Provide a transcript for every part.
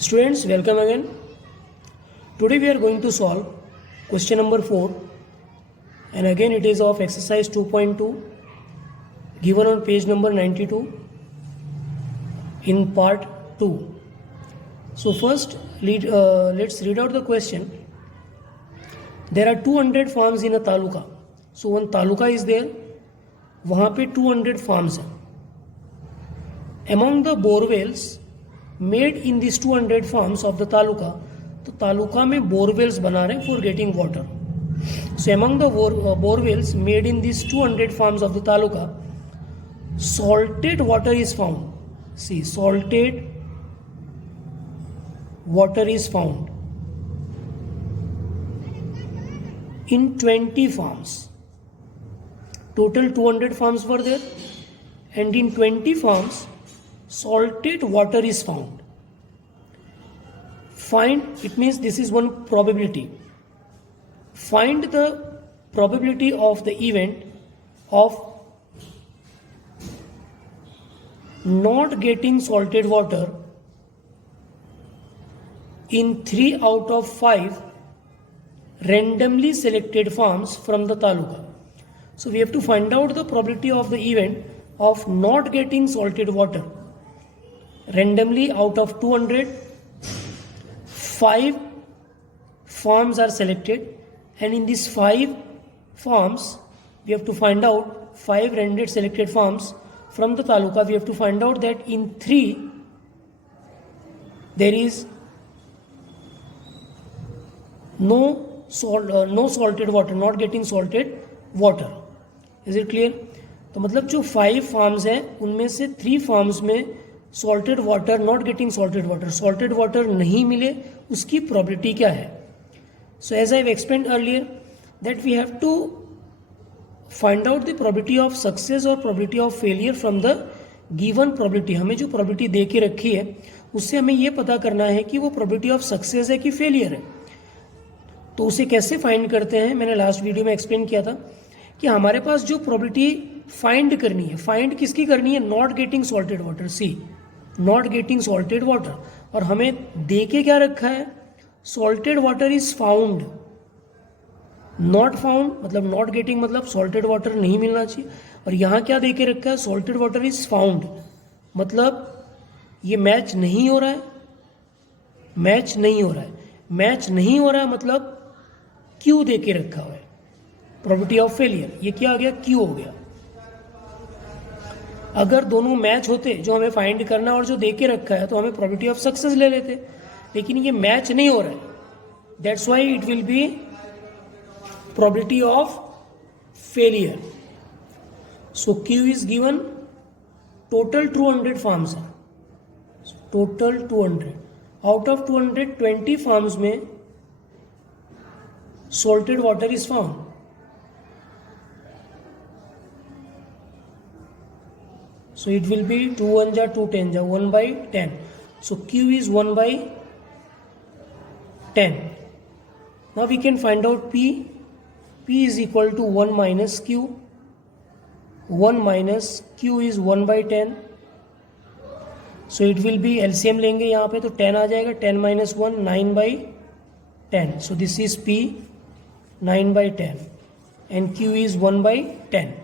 Students, welcome again. Today we are going to solve question number 4, and again it is of exercise 2.2 given on page number 92 in part 2. So first let's read out the question. There are 200 farms in a taluka. So one taluka is there, वहाँ पे 200 farms हैं. Among the borewells made in these 200 farms of the taluka, तो तालुका में बोरवेल्स बना रहे हैं for getting water. So among the borewells made in this 200 farms of the taluka, salted water is found. See, salted water is found in 20 farms. Total 200 farms were there, and in 20 farms salted water is found. Find, it means this is one probability. Find the probability of the event of not getting salted water in 3 out of 5 randomly selected farms from the taluka. So we have to find out the probability of the event of not getting salted water. Randomly out of 200, 5 farms are selected, and in these 5 farms we have to find out 5 randomly selected farms from the taluka. We have to find out that in 3 there is no salted water, not getting salted water. Is it clear? तो मतलब जो 5 farms हैं उनमें से 3 farms में salted water, not getting salted water, salted water नहीं मिले, उसकी प्रॉबिलिटी क्या है. So as I have explained earlier that we have to find out the probability of success और probability of failure from the given probability. हमें जो प्रॉबिलिटी दे के रखी है उससे हमें ये पता करना है कि वो प्रॉबिलिटी ऑफ सक्सेस है कि फेलियर है. तो उसे कैसे फाइंड करते हैं, मैंने लास्ट वीडियो में एक्सप्लेन किया था कि हमारे पास जो प्रॉबिलिटी फाइंड करनी है, फाइंड किसकी करनी है, not getting salted water. See, not getting salted water, और हमें दे के क्या रखा है, salted water is found. Not found मतलब नॉट गेटिंग मतलब सॉल्टेड वाटर नहीं मिलना चाहिए, और यहाँ क्या दे के रखा है, सॉल्टेड वाटर इज फाउंड मतलब ये मैच नहीं हो रहा है, मैच नहीं हो रहा है, मैच नहीं हो रहा है मतलब क्यू दे के रखा हुआ है, प्रोबेबिलिटी ऑफ फेलियर. ये क्या आ गया, क्यू हो गया. अगर दोनों मैच होते जो हमें फाइंड करना और जो दे के रखा है तो हमें प्रोबेबिलिटी ऑफ सक्सेस ले लेते, लेकिन ये मैच नहीं हो रहा है. That's why it will be probability of failure. So Q is given, total 200 फार्म्स है, टोटल 200. आउट ऑफ 200 20 फार्म्स में salted water is found. So it will be 2 1 ja 2 10 ja 1 by 10. So Q is 1 by 10. Now we can find out P. P is equal to 1 minus Q. 1 minus Q is 1 by 10. So it will be LCM लेंगे यहाँ पे तो 10 आ जाएगा. 10 minus 1 9 by 10. So this is P, 9 by 10, and Q is 1 by 10.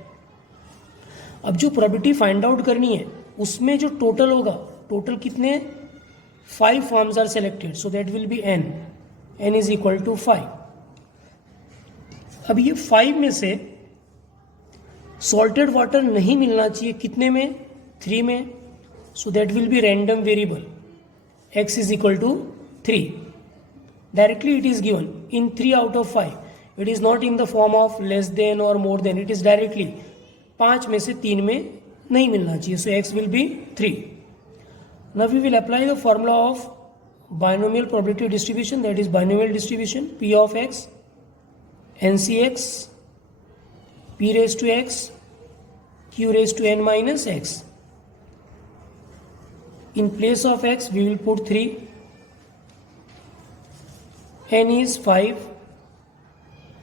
अब जो probability find out करनी है उसमें जो टोटल होगा, टोटल कितने, 5 farms are selected, so that will be n. n is equal to 5. अब ये 5 में से सॉल्टेड वाटर नहीं मिलना चाहिए कितने में, 3 में, so that will be random variable x is equal to 3. Directly it is given in 3 out of 5. It is not in the form of less than और more than, it is directly 5 में से 3 में नहीं मिलना चाहिए. So x will be 3. Now we will apply the formula of binomial probability distribution, that is binomial distribution p of x ncx p raise to x q raise to n minus x. In place of x we will put 3. n is 5,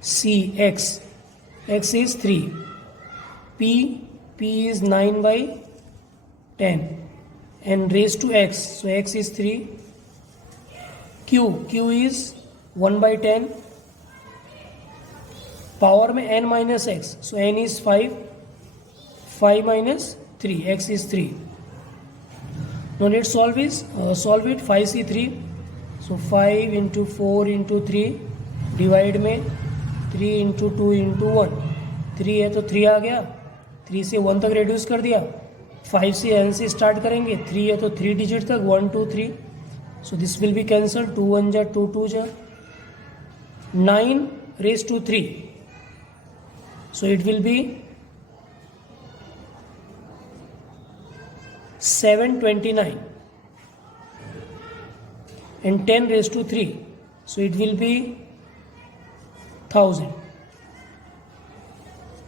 c x is 3, p is 9 by 10 and raised to x. So x is 3, Q is 1/10, पावर में n minus x, so n is 5, 5 माइनस 3, x is 3. Now let's solve it. 5c3, so 5 into 4 into 3, डिवाइड में 3 into 2 into 1, 3 है तो 3 आ गया, 3 से 1 तक रिड्यूस कर दिया, 5 से n से स्टार्ट करेंगे, 3 है तो 3 डिजिट तक, 1 2 3, so this will be cancelled, 2 1 जा 2 2 जा, 9 raised to 3, so it will be 729, and 10 raised to 3, so it will be 1000.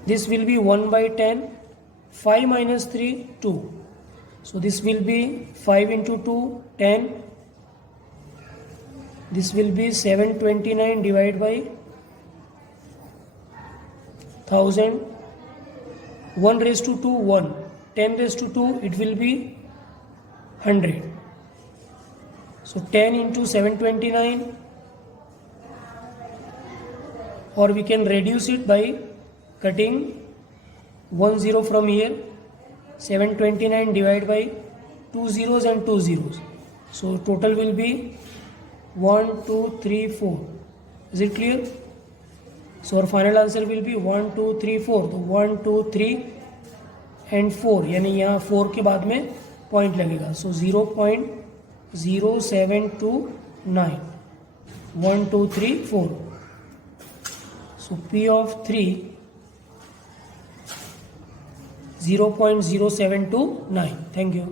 This will be 1/10, 5 minus 3, 2, so this will be 5 into 2, 10, this will be 729 divided by 1000, 1 raised to 2, 1, 10 raised to 2, it will be 100. So 10 into 729, or we can reduce it by cutting 1 0 from here. 729 divided by 2 zeros and 2 zeros. So total will be 1 2 3 4. Is it clear? So our final answer will be 1 2 3 4. तो 1 2 3 and 4, यानी यहाँ 4 के बाद में पॉइंट लगेगा, सो 0.0729, 1 2 3 4. So P of 3 0.0729. Thank you.